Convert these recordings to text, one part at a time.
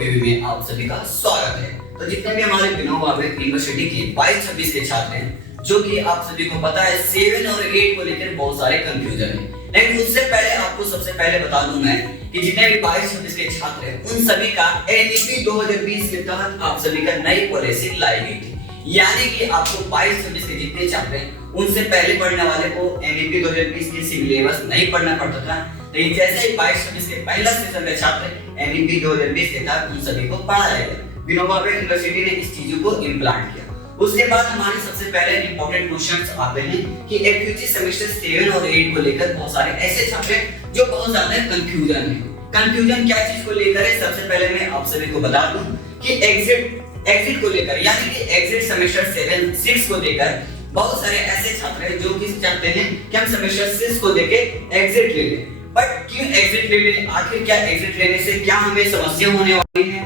ओबीवी में आप सभी का स्वागत है। तो जितने भी हमारे विनोबा भावे यूनिवर्सिटी के 22-26 के छात्र हैं, जो कि आप सभी को पता है 7 और 8 को लेकर बहुत सारे कंफ्यूजन है, लेकिन उससे पहले आपको सबसे पहले बता दूं मैं कि जितने भी 22-26 के छात्र हैं उन सभी का एनईपी 2020 के तहत आप सभी का नई पॉलिसी लाई गई थी। यानी कि आपको 22-26 के जितने छात्र हैं उनसे पहले पढ़ने वाले को एनईपी 2020 की सिलेबस नहीं पढ़ना पड़ता था, लेकिन जैसे ही 22-26 के पहला सेशन के छात्र एनईपी 2020 के तहत उन सभी को पढ़ाया गया। विनोबा भावे यूनिवर्सिटी ने इस चीजों को इम्प्लांट किया। उसके बाद हमारे सबसे पहले इंपॉर्टेंट क्वेश्चंस आते हैं कि एफयूजी सेमेस्टर 7 और 8 को लेकर बहुत सारे ऐसे छात्र हैं जो बहुत ज्यादा कंफ्यूजन है। कंफ्यूजन क्या चीज को लेकर है, सबसे पहले मैं आप सभी को बता दूं कि एग्जिट को लेकर, यानी कि एग्जिट सेमेस्टर 7-6 को लेकर बहुत सारे ऐसे छात्र हैं जो कि चाहते हैं कि हम सेमेस्टर 6 को देके एग्जिट ले लें। बट क्यों एग्जिट ले लें, आखिर क्या एग्जिट लेने से क्या हमें समस्या होने वाली है।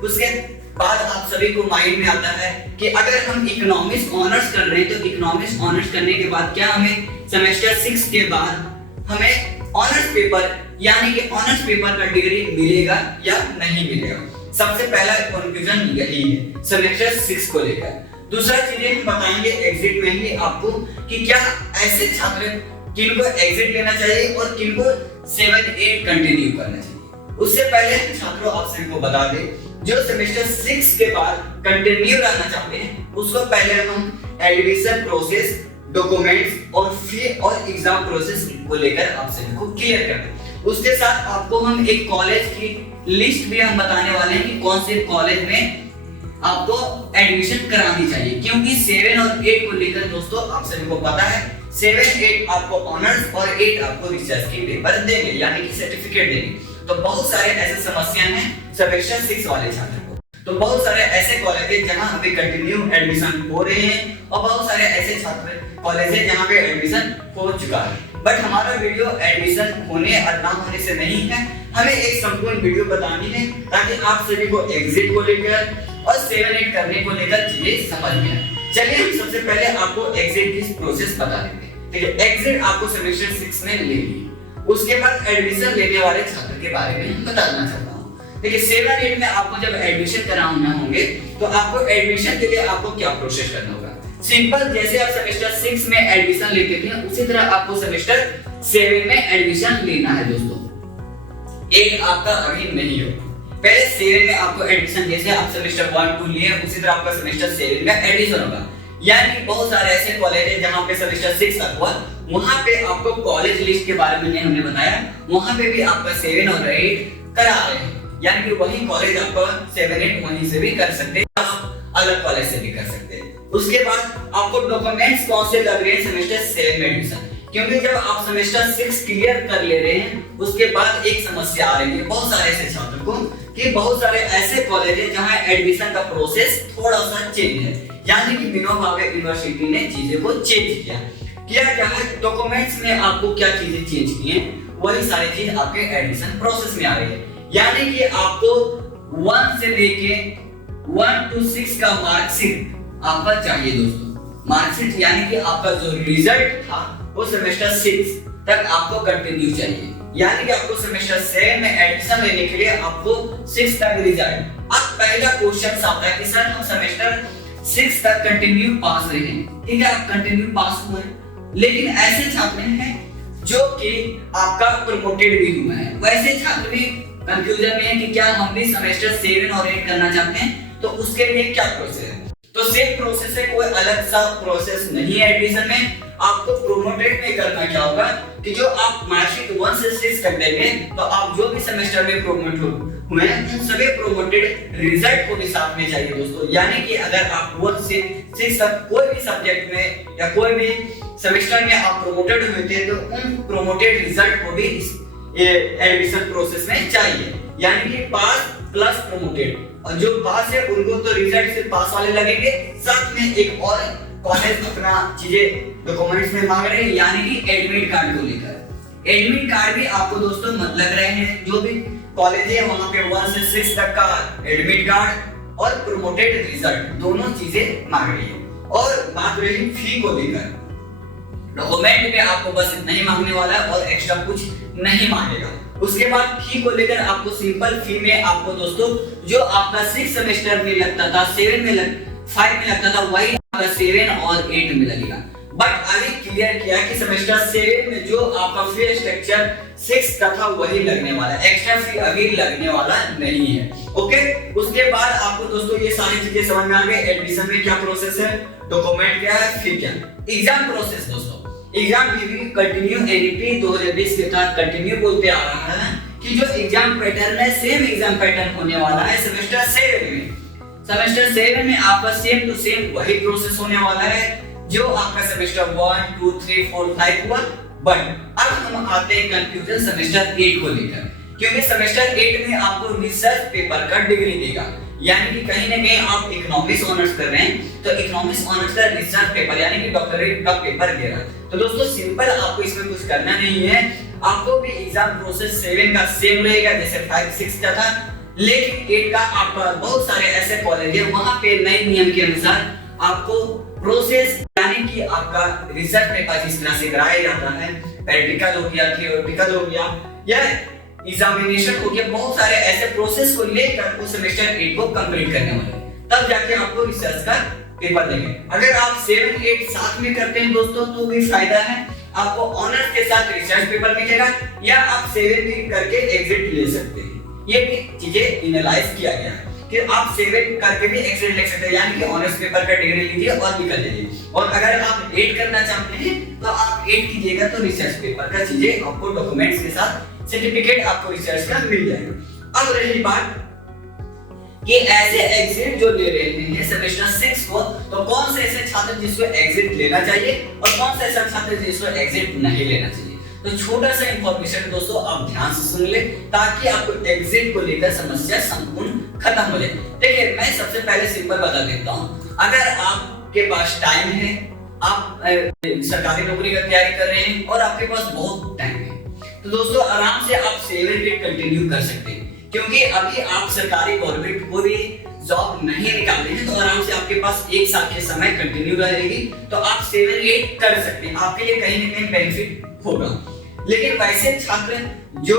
उसके बाद आप सभी को माइंड में आता है कि अगर हम इकोनॉमिक्स ऑनर्स कर रहे हैं तो इकोनॉमिक्स ऑनर्स करने के बाद क्या हमें सेमेस्टर 6 के बाद हमें ऑनर्स पेपर यानी कि ऑनर्स पेपर का डिग्री मिलेगा या नहीं मिलेगा। सबसे पहला कंफ्यूजन यही है सेमेस्टर 6 को लेकर। दूसरा चीजें हम बताएंगे एग्जिट में ही आपको कि क्या ऐसे छात्र किनको एग्जिट लेना चाहिए और किनको 7-8 कंटिन्यू करना चाहिए। उससे पहले छात्रों आप सभी को बता दें जो सेमेस्टर 6 के बाद कंटिन्यू रहना चाहते हैं उसको पहले हम एडमिशन प्रोसेस, डॉक्यूमेंट्स और फी और एग्जाम प्रोसेस को लेकर आप सभी को क्लियर कर दें। उसके साथ आपको हम एक कॉलेज की लिस्ट भी हम बताने वाले हैं कि कौन से कॉलेज में आपको एडमिशन करानी चाहिए, क्योंकि 7 और 8 को लेकर दोस्तों आप सभी को पता है 7-8 आपको ऑनर्स और 8 आपको रिसर्च के पेपर देंगे यानी कि सर्टिफिकेट देंगे। तो बहुत सारे ऐसे समस्याएं हैं सेमेस्टर 6 वाले छात्रों को। तो बहुत सारे ऐसे कॉलेज हैं जहां अभी कंटिन्यू एडमिशन हो रहे हैं और बहुत सारे ऐसे छात्र कॉलेज हैं जहां पे एडमिशन हो चुका है। बट हमारा वीडियो एडमिशन होने और ना होने से नहीं है, हमें एक संपूर्ण वीडियो बतानी है ताकि आप सभी को एग्जिट को लेकर और 7-8 करने को लेकर चीजें समझ में आए। चलिए हम सबसे पहले आपको एग्जिट की प्रोसेस बता देते हैं। ठीक है, एग्जिट आपको सेमेस्टर 6 में लेनी है। उसके बाद एडमिशन लेने वाले छात्र के बारे में बताना चाहता हूं। देखिए 7-8 में आपको जब एडमिशन कराना होंगे तो आपको एडमिशन के लिए आपको क्या प्रोसेस करना होगा। सिंपल, जैसे आप सेमेस्टर 6 में एडमिशन लेते थे उसी तरह आपको सेमेस्टर 7 में एडमिशन लेना है दोस्तों। 8 आपका अभी नहीं होगा। पहले 7 में आपको एडमिशन, जैसे आप सेमेस्टर 1-2 लिए उसी तरह आपका सेमेस्टर 7 में एडमिशन होगा। यानी कि बहुत सारे ऐसे कॉलेज हैं जहां पे सेमेस्टर 6 तक हुआ, वहां पे आपको कॉलेज लिस्ट के बारे में हमने बताया, वहां पे भी आपका 7 और 8 करा रहे हैं। यानी कि वही कॉलेज आपका 7-8 वहीं से भी कर सकते हैं, आप अलग कॉलेज से भी कर सकते हैं। उसके बाद आपको डॉक्यूमेंट्स कौन से लग रहे हैं सेमेस्टर 7 में एडमिशन, क्योंकि जब आप सेमेस्टर 6 क्लियर कर ले रहे हैं उसके बाद एक समस्या आ रही है बहुत सारे ऐसे छात्रों को कि बहुत सारे ऐसे कॉलेज हैं जहां एडमिशन का प्रोसेस थोड़ा सा चेंज है। यानी कि विनोबा भावे यूनिवर्सिटी ने चीजें को चेंज किया क्या है, डॉक्यूमेंट्स में आपको क्या चीजें चेंज की हैं वही सारी चीज आपके एडमिशन प्रोसेस में आ रही है। यानी कि आपको 1 से लेके 1 to 6 का मार्कशीट आपका चाहिए दोस्तों। मार्कशीट यानी कि आपका जो रिजल्ट था वो सेमेस्टर 6 तक आपको कंटिन्यू चाहिए। यानी कि आपको सेमेस्टर 7 में एडमिशन लेने के लिए आपको 6 तक रिजल्ट। अब पहला क्वेश्चन आता है कि सर हम सेमेस्टर 6 तक कंटिन्यू पास रहे हैं, ठीक है, आप कंटिन्यू पास हुए, लेकिन ऐसे छात्र हैं जो कि आपका प्रमोटेड भी हुए हैं, वैसे छात्र भी कंफ्यूजन में है कि क्या हम भी सेमेस्टर 7 और 8 करना चाहते हैं, तो उसके लिए क्या प्रोसेस है। तो सेम प्रोसेस है, कोई अलग सा प्रोसेस नहीं है एडमिशन में। आपको प्रोमोटेड में करना क्या होगा कि जो आप मार्कशीट 1 से 6 तक देंगे तो आप जो भी सेमेस्टर में प्रोमोट हुए हैं उन सभी प्रोमोटेड रिजल्ट को भी साथ में चाहिए दोस्तों। यानी कि अगर आप 1 से 6 तक कोई भी सब्जेक्ट में या कोई भी सेमेस्टर में आप प्रोमोटेड हुए थे तो उन प्रोमोटेड रिजल्ट को भी एडमिशन प्रोसेस में चाहिए। यानी कि पास प्लस प्रोमोटेड, और जो पास है उनको तो रिजल्ट से पास वाले लगेंगे, साथ में एक और कॉलेज अपना चीजें डॉक्यूमेंट्स में मांग रहे हैं यानी कि एडमिट कार्ड को लेकर। एडमिट कार्ड भी आपको दोस्तों मत लग रहे हैं, जो भी कॉलेज है वहां पे 1 से 6 तक का एडमिट कार्ड और प्रोमोटेड रिजल्ट दोनों चीजें मांग रही है। और बात रही फी को लेकर, डॉक्यूमेंट में आपको बस इतना ही मांगने वाला है और एक्स्ट्रा कुछ नहीं मांगेगा। उसके बाद फी को लेकर आपको सिंपल फी में आपको दोस्तों जो आपका 6 सेमेस्टर में लगता था 5 में लगता था वही आपका 7 और 8 में लगेगा। बट अभी क्लियर किया कि सेमेस्टर 7 में जो आपका फी स्ट्रक्चर 6 का था वही लगने वाला है, एक्स्ट्रा फी अभी लगने वाला नहीं है। ओके, उसके बाद आपको दोस्तों ये सारी चीजें समझ में आ गई। एडमिशन में क्या प्रोसेस है, डॉक्यूमेंट क्या है, फिर क्या एग्जाम प्रोसेस। दोस्तों एग्जाम भी कंटिन्यू एनईपी 2020 के तहत कंटिन्यू बोलते आ रहा है कि जो एग्जाम पैटर्न है सेम एग्जाम पैटर्न होने वाला है सेमेस्टर 7 में। सेमेस्टर 7 में आपका सेम टू सेम वही प्रोसेस होने वाला है जो आपका सेमेस्टर 1 2 3 4 5 हुआ। बट अब हम आते हैं कंफ्यूजन सेमेस्टर 8 को लेकर, क्योंकि सेमेस्टर 8 में आपको रिसर्च पेपर का डिग्री देगा, यानी कि कहीं ना कहीं आप इकोनॉमिक्स ऑनर्स कर रहे हैं तो इकोनॉमिक्स ऑनर्स का रिसर्च पेपर यानी कि डॉक्टरेट का पेपर दे रहा है। तो दोस्तों सिंपल आपको इसमें कुछ करना नहीं है, आपको भी एग्जाम प्रोसेस 7 का सेम रहेगा जैसे 5 6 का था, लेकिन 8 का आपका बहुत सारे ऐसे कॉलेज है वहां पे नए नियम के अनुसार आपको प्रोसेस यानी कि आपका रिसर्च पेपर जिस तरह से कराया जाता है, प्रैक्टिकल हो गया, थियोरेटिकल हो गया या एग्जामिनेशन हो गया, बहुत सारे ऐसे प्रोसेस को लेकर उस सेमेस्टर 8 को कंप्लीट करने वाले, तब जाके आपको रिसर्च का पेपर देंगे। अगर आप 7 8 साथ में करते हैं दोस्तों तो भी फायदा है, आपको ऑनर्स के साथ रिसर्च पेपर मिलेगा या आप 7 8 करके एग्जिट ले सकते हैं। ये भी चीजें एनालाइज किया गया है कि आप 7 करके भी एग्जिट ले सकते हैं, यानी कि ऑनर्स पेपर का डिग्री लीजिए और निकल जाइए। और अगर आप 8 करना चाहते हैं तो आप 8 कीजिएगा तो रिसर्च पेपर का चीजें आपको डॉक्यूमेंट्स के साथ सर्टिफिकेट आपको रिसर्च का मिल जाएगा। अब रही बात कि ऐसे एग्जिट जो ले रहे हैं सेमेस्टर 6 को, तो कौन से ऐसे छात्र जिसको एग्जिट लेना चाहिए और कौन से ऐसे छात्र जिसको एग्जिट नहीं लेना चाहिए। तो छोटा सा इंफॉर्मेशन दोस्तों आप ध्यान से सुन ले ताकि आपको एग्जिट को लेकर समस्या संपूर्ण खत्म हो जाए। देखिए मैं सबसे पहले सिंपल बता देता हूँ, अगर आपके पास टाइम है, आप सरकारी नौकरी का तैयारी कर रहे हैं और आपके पास बहुत टाइम है, तो दोस्तों आराम से आप 7 8 कंटिन्यू कर सकते हैं, क्योंकि अभी आप सरकारी गवर्नमेंट को भी जॉब नहीं निकाल रहे हैं तो आराम से आपके पास 1 साल के समय कंटिन्यू रहेगी, तो आप 7 8 कर सकते हैं, आपके लिए कहीं ना कहीं बेनिफिट होगा। लेकिन वैसे छात्र जो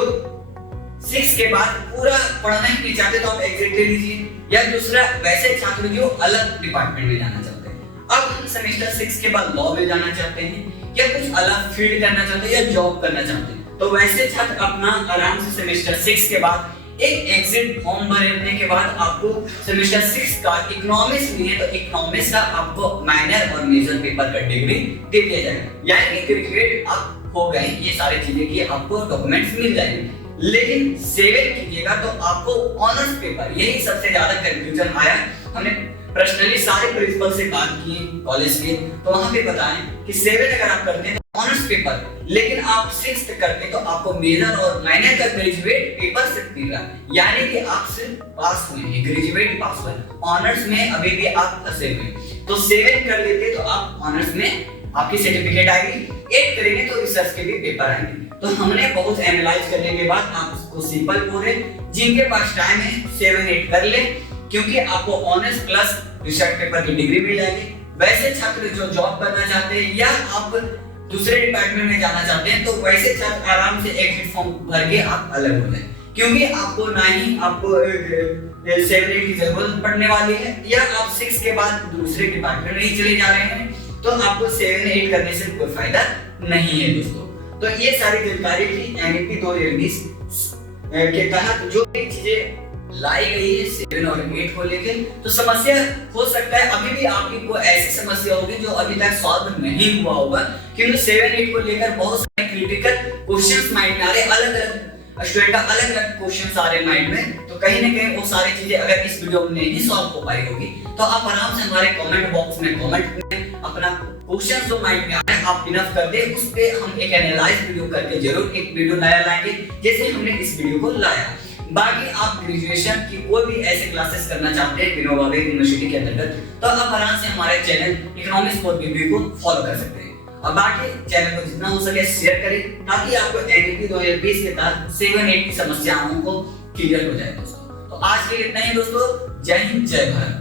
6 के बाद पूरा पढ़ना ही नहीं चाहते तो आप एग्जिट ले लीजिए, या दूसरा वैसे छात्र जो अलग डिपार्टमेंट में जाना चाहते हैं, अब हम सेमेस्टर 6 के बाद लॉ में जाना चाहते हैं या कुछ अलग फील्ड करना चाहते हैं या जॉब करना चाहते हैं, तो वैसे छात्र अपना आराम से सेमेस्टर 6 के बाद एक एग्जिट फॉर्म भरने के बाद आपको सेमेस्टर 6 का इकोनॉमिक्स में है तो इकोनॉमिक्स का आपको माइनर और मेजर पेपर का डिग्री दे दिया जाएगा, यानी कि ग्रेजुएट आप हो गए, ये सारी चीजें की आपको डॉक्यूमेंट्स मिल जाएंगे। लेकिन 7 कीजिएगा तो आपको ऑनर्स पेपर, यही सबसे ज्यादा कंफ्यूजन आया। हमने पर्सनली सारे प्रिंसिपल से बात की कॉलेज के, तो वहां पे बताएं कि 7 अगर आप करते हैं तो ऑनर्स पेपर, लेकिन आप 6 करते हैं तो आपको मेजर और माइनर का ग्रेजुएट पेपर सिर्फ मिल रहा है, यानी कि आप सिर्फ पास हुए हैं, ग्रेजुएट पास हुए, ऑनर्स में अभी भी आप फंसे हुए। तो 7 कर लेते तो आप ऑनर्स में आपकी सर्टिफिकेट आएगी, 8 करेंगे तो रिसर्च के भी पेपर आएंगे। तो हमने बहुत एनालाइज करने के बाद आप उसको सिंपल बोले, जिनके पास टाइम है 7 8 कर ले, क्योंकि आपको ऑनर्स प्लस रिसर्च पेपर की डिग्री मिल जाएगी। वैसे छात्र जो जॉब करना चाहते हैं या आप दूसरे डिपार्टमेंट में जाना चाहते हैं तो वैसे छात्र आराम से एग्जिट फॉर्म भर के आप अलग हो जाए, क्योंकि आपको ना ही आपको 7 8 की जरूरत पड़ने वाली है, या आप 6 के बाद दूसरे डिपार्टमेंट में ही चले जा रहे हैं तो आपको 7 8 करने से कोई फायदा नहीं है दोस्तों। तो ये सारी जानकारी थी एनईपी 2020 के तहत जो भी चीजें लाई गई है 7 और 8 को लेकर। तो समस्या हो सकता है अभी भी आपकी कोई ऐसी समस्या होगी जो अभी तक सॉल्व नहीं हुआ होगा, क्योंकि 7 8 को लेकर बहुत सारे क्रिटिकल क्वेश्चंस माइंड में आ रहे, अलग अलग स्टूडेंट का अलग अलग क्वेश्चंस आ रहे माइंड में, तो कहीं ना कहीं वो सारी चीजें अगर इस वीडियो में नहीं सॉल्व हो पाई होगी तो आप आराम से हमारे कमेंट बॉक्स में कमेंट में अपना क्वेश्चन जो माइंड में आ रहे हैं आप इनफ कर दे, उस पे हम एक एनालाइज वीडियो करके जरूर एक वीडियो नया लाएंगे जैसे हमने इस वीडियो को लाया। बाकी आप ग्रेजुएशन की कोई भी ऐसे क्लासेस करना चाहते हैं विनोबा भावे यूनिवर्सिटी के अंतर्गत तो आप आराम से हमारे चैनल इकोनॉमिक्स फॉर बीबी को फॉलो कर सकते हैं। और बाकी चैनल को जितना हो सके शेयर करें ताकि आपको एनईपी 2020 के तहत 7 8 की समस्याओं को क्लियर हो जाए दोस्तों। तो आज के लिए इतना ही दोस्तों, जय हिंद जय भारत।